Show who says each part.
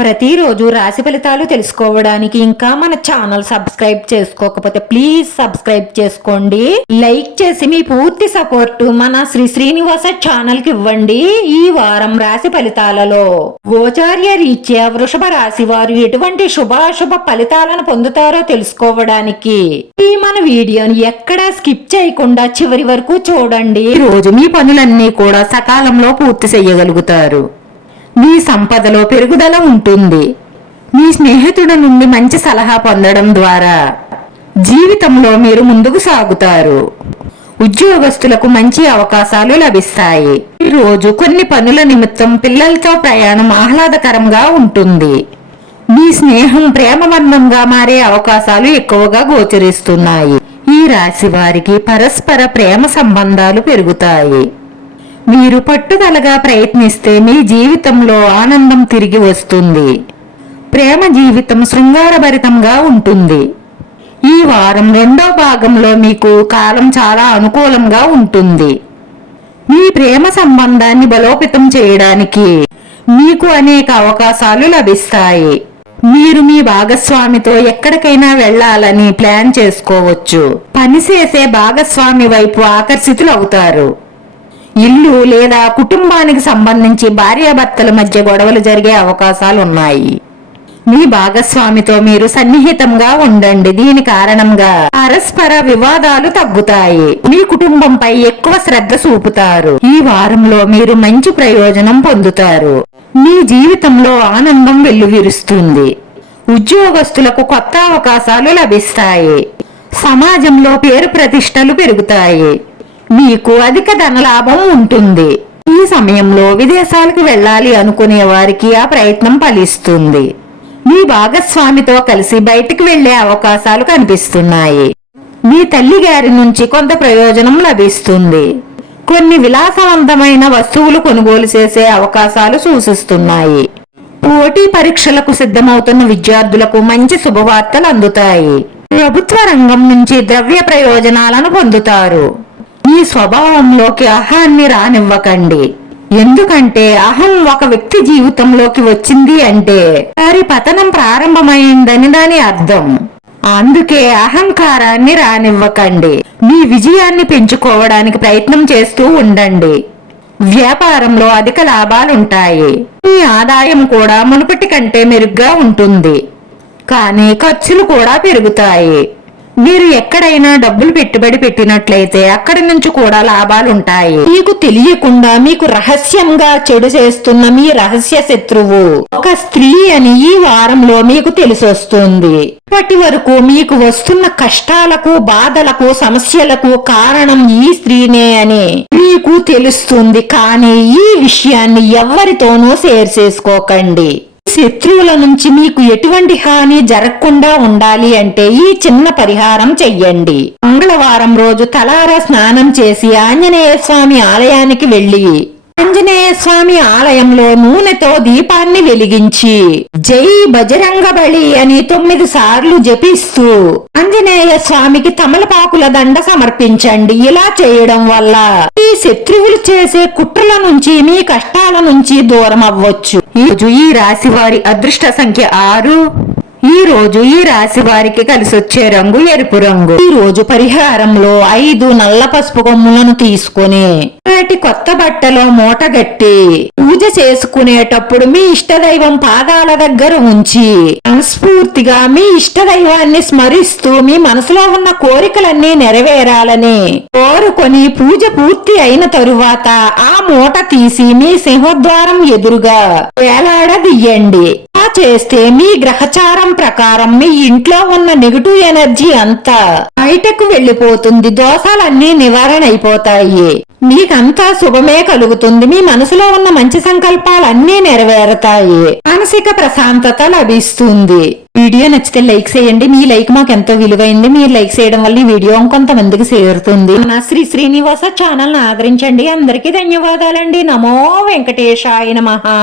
Speaker 1: ప్రతిరోజు రాశి ఫలితాలు తెలుసుకోవడానికి ఇంకా మన ఛానల్ సబ్స్క్రైబ్ చేసుకోకపోతే ప్లీజ్ సబ్స్క్రైబ్ చేసుకోండి. లైక్ చేసి మీ పూర్తి సపోర్ట్ మన శ్రీ శ్రీనివాస ఛానల్కి ఇవ్వండి ఈ వారం రాశి ఫలితాలలో. గోచార్య రీత్యా వృషభ రాశి వారు ఎటువంటి శుభాశుభ ఫలితాలను పొందుతారో తెలుసుకోవడానికి ఈ మన వీడియోని ఎక్కడా స్కిప్ చేయకుండా చివరి వరకు చూడండి. రోజు మీ పనులన్నీ కూడా సకాలంలో పూర్తి చేయగలుగుతారు. మీ సంపదలో పెరుగుదల ఉంటుంది. మీ స్నేహితుడి నుండి మంచి సలహా పొందడం ద్వారా జీవితంలో మీరు ముందుకు సాగుతారు. ఉద్యోగస్తులకు మంచి అవకాశాలు లభిస్తాయి. ఈ రోజు కొన్ని పనుల నిమిత్తం పిల్లలతో ప్రయాణం ఆహ్లాదకరంగా ఉంటుంది. మీ స్నేహం ప్రేమబంధంగా మారే అవకాశాలు ఎక్కువగా గోచరిస్తున్నాయి. ఈ రాశి వారికి పరస్పర ప్రేమ సంబంధాలు పెరుగుతాయి. మీరు పట్టుదలగా ప్రయత్నిస్తే మీ జీవితంలో ఆనందం తిరిగి వస్తుంది. ప్రేమ జీవితం శృంగారభరితంగా ఉంటుంది. ఈ వారం రెండో భాగంలో మీకు కాలం చాలా అనుకూలంగా ఉంటుంది. మీ ప్రేమ సంబంధాన్ని బలోపేతం చేయడానికి మీకు అనేక అవకాశాలు లభిస్తాయి. మీరు మీ భాగస్వామితో ఎక్కడికైనా వెళ్ళాలని ప్లాన్ చేసుకోవచ్చు. పనిచేసే భాగస్వామి వైపు ఆకర్షితులవుతారు. ఇల్లు లేదా కుటుంబానికి సంబంధించి భార్యాభర్తల మధ్య గొడవలు జరిగే అవకాశాలు ఉన్నాయి మీ భాగస్వామితో మీరు సన్నిహితంగా ఉండండి. దీని కారణంగా పరస్పర వివాదాలు తగ్గుతాయి. మీ కుటుంబంపై ఎక్కువ శ్రద్ధ చూపుతారు. ఈ వారంలో మీరు మంచి ప్రయోజనం పొందుతారు. మీ జీవితంలో ఆనందం వెల్లువిరుస్తుంది. ఉద్యోగస్తులకు కొత్త అవకాశాలు లభిస్తాయి. సమాజంలో పేరు ప్రతిష్టలు పెరుగుతాయి. మీకు అధిక ధనలాభం ఉంటుంది. ఈ సమయంలో విదేశాలకు వెళ్ళాలి అనుకునే వారికి ఆ ప్రయత్నం ఫలిస్తుంది. మీ భాగస్వామితో కలిసి బయటికి వెళ్ళే అవకాశాలు కనిపిస్తున్నాయి. మీ తల్లి గారి నుంచి కొంత ప్రయోజనం లభిస్తుంది. కొన్ని విలాసవంతమైన వస్తువులు కొనుగోలు చేసే అవకాశాలు సూచిస్తున్నాయి. పోటీ పరీక్షలకు సిద్ధమవుతున్న విద్యార్థులకు మంచి శుభవార్తలు అందుతాయి. ప్రభుత్వ రంగం నుంచి ద్రవ్య ప్రయోజనాలను పొందుతారు. ఈ స్వభావంలోకి అహాన్ని రానివ్వకండి. ఎందుకంటే అహం ఒక వ్యక్తి జీవితంలోకి వచ్చింది అంటే వారి పతనం ప్రారంభమైందని దాని అర్థం. అందుకే అహంకారాన్ని రానివ్వకండి. మీ విజయాన్ని పెంచుకోవడానికి ప్రయత్నం చేస్తూ ఉండండి. వ్యాపారంలో అధిక లాభాలుంటాయి. మీ ఆదాయం కూడా మునుపటి కంటే మెరుగ్గా ఉంటుంది. కానీ ఖర్చులు కూడా పెరుగుతాయి. మీరు ఎక్కడైనా డబ్బులు పెట్టుబడి పెట్టినట్లయితే అక్కడి నుంచి కూడా లాభాలుంటాయి. మీకు తెలియకుండా మీకు రహస్యంగా చెడు చేస్తున్న మీ రహస్య శత్రువు ఒక స్త్రీ అని ఈ వారంలో మీకు తెలిసొస్తుంది. ఇప్పటి వరకు మీకు వస్తున్న కష్టాలకు బాధలకు సమస్యలకు కారణం ఈ స్త్రీనే అని మీకు తెలుస్తుంది. కానీ ఈ విషయాన్ని ఎవరితోనూ షేర్ చేసుకోకండి. శత్రువుల నుంచి మీకు ఎటువంటి హాని జరగకుండా ఉండాలి అంటే ఈ చిన్న పరిహారం చెయ్యండి. మంగళవారం రోజు తలారా స్నానం చేసి ఆంజనేయ స్వామి ఆలయానికి వెళ్ళి ఆంజనేయ స్వామి ఆలయంలో నూనెతో దీపాన్ని వెలిగించి జై బజరంగ బలి అని తొమ్మిది సార్లు జపిస్తూ ఆంజనేయ స్వామికి తమలపాకుల దండ సమర్పించండి. ఇలా చేయడం వల్ల ఈ శత్రువులు చేసే కుట్రల నుంచి మీ కష్టాల నుంచి దూరం అవ్వచ్చు ఈ రోజు ఈ రాశి వారి అదృష్ట సంఖ్య ఆరు. ఈ రోజు ఈ రాశి వారికి కలిసొచ్చే రంగు ఎరుపు రంగు. ఈ రోజు పరిహారంలో ఐదు నల్ల పసుపు కొమ్ములను తీసుకొని వాటి కొత్త బట్టలో మూటగట్టి పూజ చేసుకునేటప్పుడు మీ ఇష్టదైవం పాదాల దగ్గర ఉంచి మనస్ఫూర్తిగా మీ ఇష్టదైవాన్ని స్మరిస్తూ మీ మనసులో ఉన్న కోరికలన్నీ నెరవేరాలని కోరుకొని పూజ పూర్తి అయిన తరువాత ఆ మూట తీసి మీ సింహద్వారం ఎదురుగా వేలాడదియ్యండి చేస్తే మీ గ్రహచారం ప్రకారం మీ ఇంట్లో ఉన్న నెగటివ్ ఎనర్జీ అంతా బయటకు వెళ్ళిపోతుంది దోషాలన్నీ నివారణ అయిపోతాయి మీకంతా శుభమే కలుగుతుంది. మీ మనసులో ఉన్న మంచి సంకల్పాలన్నీ నెరవేరుతాయి. మానసిక ప్రశాంతత లభిస్తుంది. వీడియో నచ్చితే లైక్ చేయండి. మీ లైక్ మాకు ఎంతో విలువైంది. మీరు లైక్ చేయడం వల్ల ఈ వీడియో కొంతమందికి చేరుతుంది. నా శ్రీ శ్రీనివాస ఛానల్ ఆదరించండి. అందరికీ ధన్యవాదాలండి. నమో వెంకటేశాయ మహా